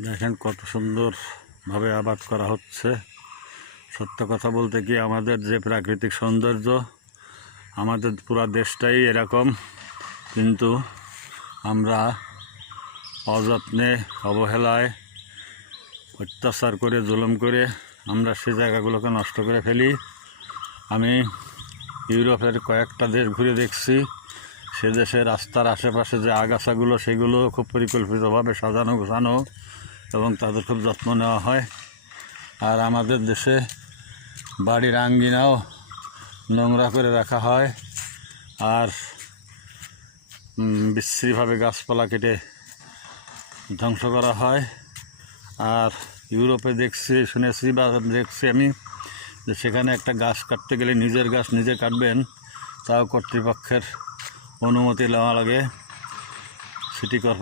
দেখেন কত সুন্দরভাবে আবাদ করা হচ্ছে। সত্য কথা বলতে কি, আমাদের যে প্রাকৃতিক সৌন্দর্য, আমাদের পুরা দেশটাই এরকম, কিন্তু আমরা অযত্নে, অবহেলায়, অত্যাচার করে, জুলুম করে আমরা সে জায়গাগুলোকে নষ্ট করে ফেলি। আমি ইউরোপের কয়েকটা দেশ ঘুরে দেখছি, সে দেশের রাস্তার আশেপাশে যে আগাছাগুলো, সেগুলো খুব পরিকল্পিতভাবে সাজানো গোছানো এবং তাদের খুব যত্ন নেওয়া হয়। আর আমাদের দেশে বাড়ির আঙ্গিনাও নোংরা করে রাখা হয়, আর বিশ্রীভাবে গাছপালা কেটে ধ্বংস করা হয়। আর ইউরোপে দেখছি, শুনেছি বা দেখছি আমি, যে সেখানে একটা গাছ কাটতে গেলে নিজের গাছ নিজে কাটবেন, তাও কর্তৃপক্ষের অনুমতি নেওয়া লাগে, সিটি কর্পোরেশন